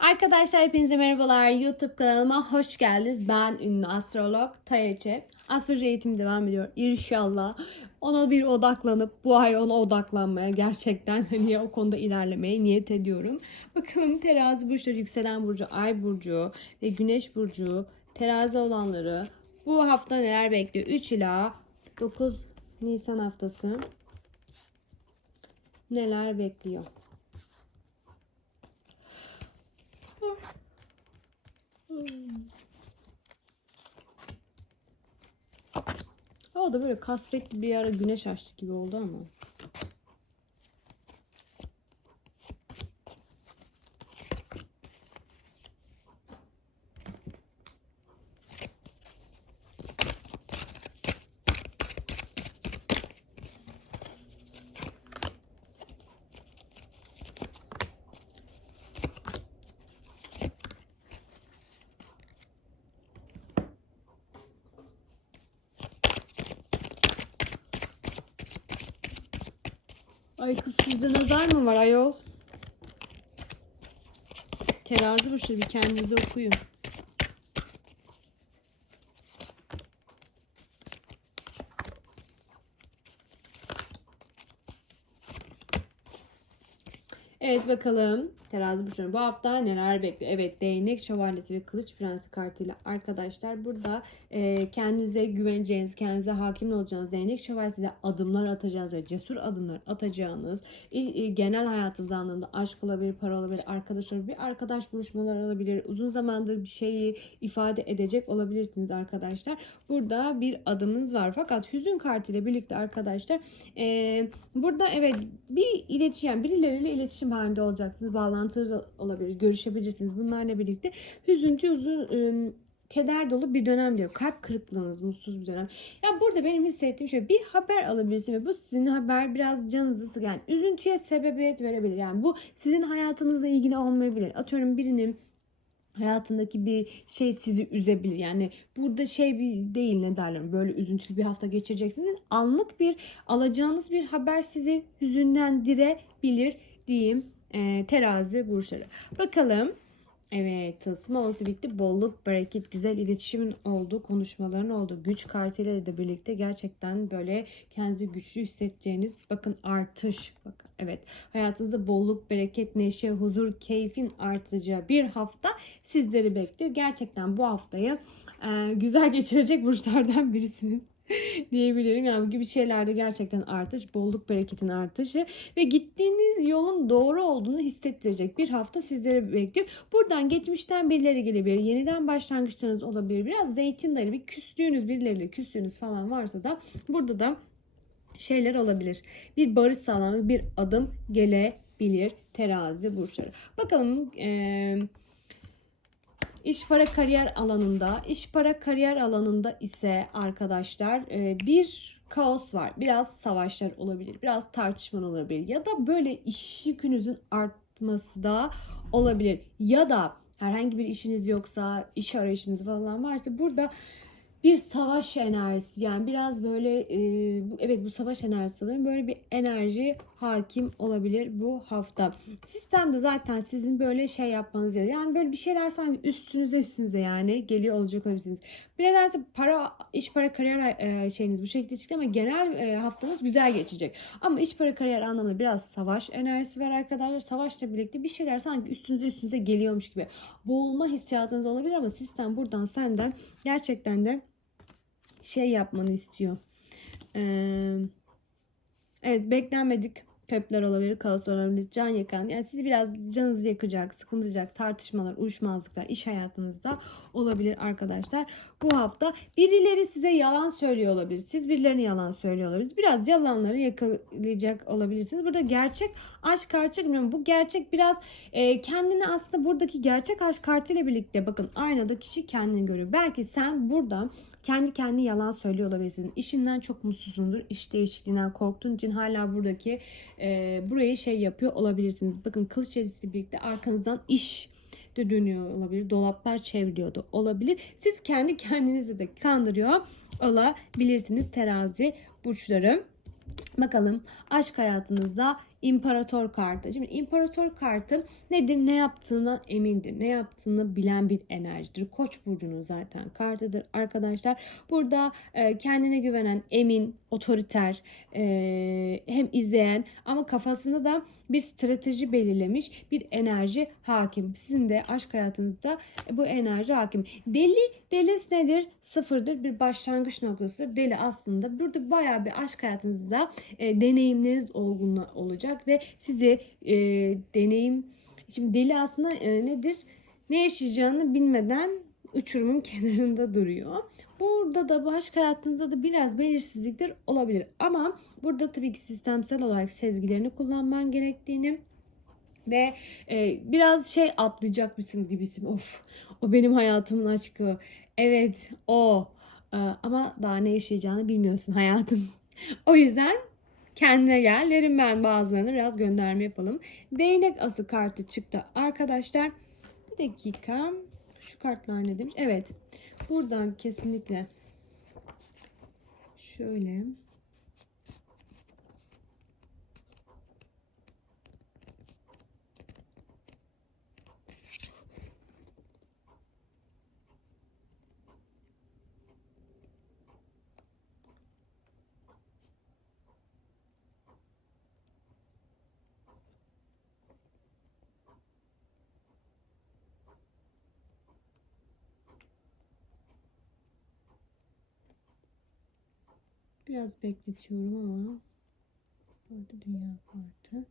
Arkadaşlar hepinize merhabalar. YouTube kanalıma hoş geldiniz. Ben ünlü astrolog Tayyece. Astroloji eğitim devam ediyor. İnşallah ona bir odaklanıp bu ay ona odaklanmaya gerçekten hani o konuda ilerlemeye niyet ediyorum. Bakalım terazi burçları, yükselen burcu, ay burcu ve güneş burcu terazi olanları bu hafta neler bekliyor? 3 ila 9 Nisan haftası neler bekliyor? O da böyle kasvetli bir ara güneş açtı gibi oldu ama. Ay kız sizde nazar mı var ayol? Terazi burçları bir kendinize okuyun. Evet bakalım terazi burçları bu hafta neler bekliyor? Evet değnek şövalyesi ve kılıç prensi kartıyla arkadaşlar burada e, kendinize güveneceğiniz, kendinize hakim olacağınız değnek şövalyesiyle adımlar atacağınız ve cesur adımlar atacağınız i- i- genel hayatınız anlamında aşk olabilir, para olabilir, arkadaş olabilir, bir arkadaş buluşmaları olabilir, uzun zamandır bir şeyi ifade edecek olabilirsiniz arkadaşlar. Burada bir adımınız var fakat hüzün kartıyla birlikte arkadaşlar e, burada evet bir iletişim birileriyle iletişim halinde olacaksınız. Bağlantınız olabilir, görüşebilirsiniz. Bunlarla birlikte hüzüntü, uzun ıı, keder dolu bir dönem diyor. Kalp kırıklığınız, mutsuz bir dönem. Ya burada benim hissettiğim şey bir haber alabilirsin ve bu sizin haber biraz canınızı sıkan, yani üzüntüye sebebiyet verebilir. Yani bu sizin hayatınızla ilgili olmayabilir. Atıyorum birinin hayatındaki bir şey sizi üzebilir. Yani burada şey bir değil ne derler böyle üzüntülü bir hafta geçireceksiniz. Anlık bir alacağınız bir haber sizi hüzünlendirebilir diyeyim e, terazi burçları. Bakalım Evet, tılsım olması bitti. Bolluk, bereket, güzel iletişimin olduğu, konuşmaların olduğu, güç kartıyla da birlikte gerçekten böyle kendinizi güçlü hissedeceğiniz, bakın artış, bakın evet hayatınızda bolluk, bereket, neşe, huzur, keyfin artacağı bir hafta sizleri bekliyor. Gerçekten bu haftayı e, güzel geçirecek burçlardan birisiniz diyebilirim. Yani bu gibi şeylerde gerçekten artış, bolluk bereketin artışı ve gittiğiniz yolun doğru olduğunu hissettirecek bir hafta sizleri bekliyor. Buradan geçmişten birileri gelebilir. Yeniden başlangıçlarınız olabilir. Biraz zeytin dalı bir küslüğünüz birileriyle küslüğünüz falan varsa da burada da şeyler olabilir. Bir barış sağlamak, bir adım gelebilir terazi burçları. Bakalım eee İş para kariyer alanında, iş para kariyer alanında ise arkadaşlar e, bir kaos var. Biraz savaşlar olabilir, biraz tartışma olabilir ya da böyle iş yükünüzün artması da olabilir. Ya da herhangi bir işiniz yoksa, iş arayışınız falan varsa burada bir savaş enerjisi yani biraz böyle e, evet bu savaş enerjisi sanırım böyle bir enerji hakim olabilir bu hafta. Sistemde zaten sizin böyle şey yapmanız gerekiyor. Yani böyle bir şeyler sanki üstünüze üstünüze yani geliyor olacak olabilirsiniz. Bir nedense para, iş para kariyer e, şeyiniz bu şekilde çıktı ama genel e, haftanız güzel geçecek. Ama iş para kariyer anlamında biraz savaş enerjisi var arkadaşlar. Savaşla birlikte bir şeyler sanki üstünüze üstünüze geliyormuş gibi. Boğulma hissiyatınız olabilir ama sistem buradan senden gerçekten de şey yapmanı istiyor. Ee, evet beklenmedik köpler olabilir, kaos olabilir, can yakan. Yani sizi biraz canınızı yakacak, sıkıntacak tartışmalar, uyuşmazlıklar iş hayatınızda olabilir arkadaşlar. Bu hafta birileri size yalan söylüyor olabilir. Siz birilerine yalan söylüyor olabilirsiniz. Biraz yalanları yakalayacak olabilirsiniz. Burada gerçek aşk kartı bilmiyorum. Bu gerçek biraz e, kendini aslında buradaki gerçek aşk kartıyla birlikte bakın aynada kişi kendini görüyor. Belki sen burada kendi kendine yalan söylüyor olabilirsin. İşinden çok mutsuzsundur. İş değişikliğinden korktuğun için hala buradaki e, burayı şey yapıyor olabilirsiniz. Bakın kılıç yedisiyle birlikte arkanızdan iş de dönüyor olabilir. Dolaplar çevriliyor da olabilir. Siz kendi kendinizi de kandırıyor olabilirsiniz terazi burçları. Bakalım aşk hayatınızda imparator kartı. Şimdi imparator kartı nedir? Ne yaptığına emindir. Ne yaptığını bilen bir enerjidir. Koç burcunun zaten kartıdır arkadaşlar. Burada e, kendine güvenen, emin, otoriter, e, hem izleyen ama kafasında da bir strateji belirlemiş bir enerji hakim. Sizin de aşk hayatınızda bu enerji hakim. Deli, delis nedir? Sıfırdır. Bir başlangıç noktasıdır. Deli aslında burada bayağı bir aşk hayatınızda e, deneyimleriniz olgun olacak ve sizi e, deneyim şimdi deli aslında e, nedir? Ne yaşayacağını bilmeden uçurumun kenarında duruyor. Burada da bu aşk hayatınızda da biraz belirsizlikler olabilir. Ama burada tabii ki sistemsel olarak sezgilerini kullanman gerektiğini ve e, biraz şey atlayacak mısınız gibisin. Of o benim hayatımın aşkı. Evet o. E, ama daha ne yaşayacağını bilmiyorsun hayatım. o yüzden kendine gel ben bazılarına biraz gönderme yapalım. Değnek ası kartı çıktı arkadaşlar. Bir dakika. Şu kartlar ne demiş? Evet. Buradan kesinlikle şöyle Biraz bekletiyorum ama burada dünya kartı.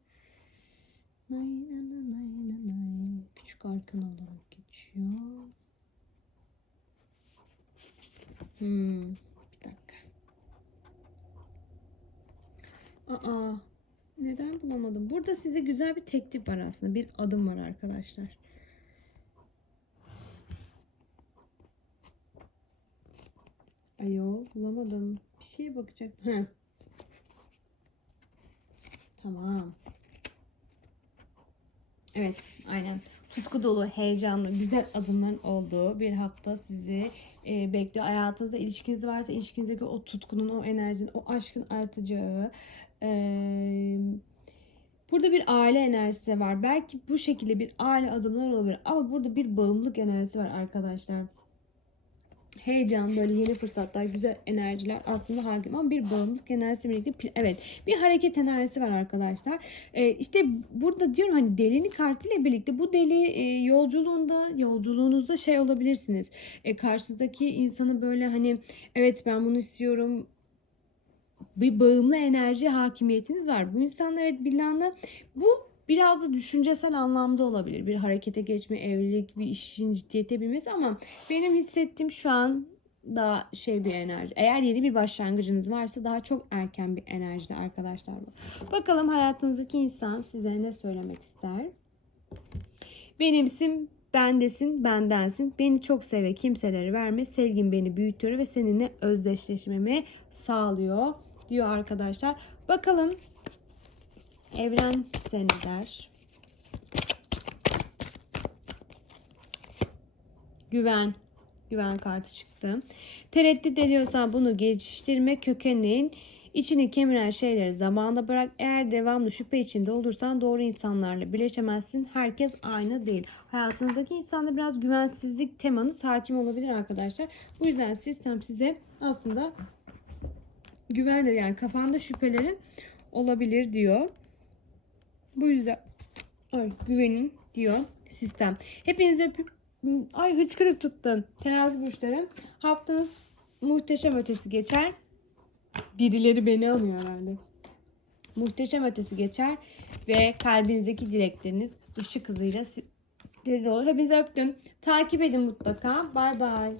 Nay, nay, nay, nay, nay. Küçük arkan olarak geçiyor. Hmm, bir dakika. Aa, neden bulamadım? Burada size güzel bir teklif var aslında. Bir adım var arkadaşlar. Ayol bulamadım. Bir şeye bakacak. Tamam. Evet aynen. Tutku dolu, heyecanlı, güzel adımların olduğu bir hafta sizi e, bekliyor. Hayatınızda ilişkiniz varsa ilişkinizdeki o tutkunun, o enerjinin, o aşkın artacağı. E, burada bir aile enerjisi var. Belki bu şekilde bir aile adımlar olabilir. Ama burada bir bağımlılık enerjisi var arkadaşlar heyecan, böyle yeni fırsatlar, güzel enerjiler aslında hakim ama bir bağımlılık enerjisi birlikte evet bir hareket enerjisi var arkadaşlar. Ee, işte burada diyorum hani delinin kartıyla birlikte bu deli e, yolculuğunda yolculuğunuzda şey olabilirsiniz. E, karşınızdaki insanı böyle hani evet ben bunu istiyorum bir bağımlı enerji hakimiyetiniz var. Bu insanla evet bir anda bu biraz da düşüncesel anlamda olabilir. Bir harekete geçme, evlilik, bir işin ciddiyete binmesi ama benim hissettiğim şu an daha şey bir enerji. Eğer yeni bir başlangıcınız varsa daha çok erken bir enerjide arkadaşlar. Bakalım hayatınızdaki insan size ne söylemek ister? Benimsin, bendesin, bendensin. Beni çok seve, kimseleri verme. Sevgin beni büyütüyor ve seninle özdeşleşmemi sağlıyor diyor arkadaşlar. Bakalım Evren seni der. Güven. Güven kartı çıktı. Tereddüt ediyorsan bunu geliştirme kökenin içini kemiren şeyleri zamanla bırak. Eğer devamlı şüphe içinde olursan doğru insanlarla birleşemezsin. Herkes aynı değil. Hayatınızdaki insanda biraz güvensizlik temanız hakim olabilir arkadaşlar. Bu yüzden sistem size aslında güven de yani kafanda şüphelerin olabilir diyor. Bu yüzden ay güvenin diyor sistem. Hepinizi öpüp ay hıçkırık tuttum. Terazi burçları. Haftanız muhteşem ötesi geçer. Birileri beni alıyor herhalde. Muhteşem ötesi geçer ve kalbinizdeki dilekleriniz ışık hızıyla olur. Hepinizi öptüm. Takip edin mutlaka. Bay bay.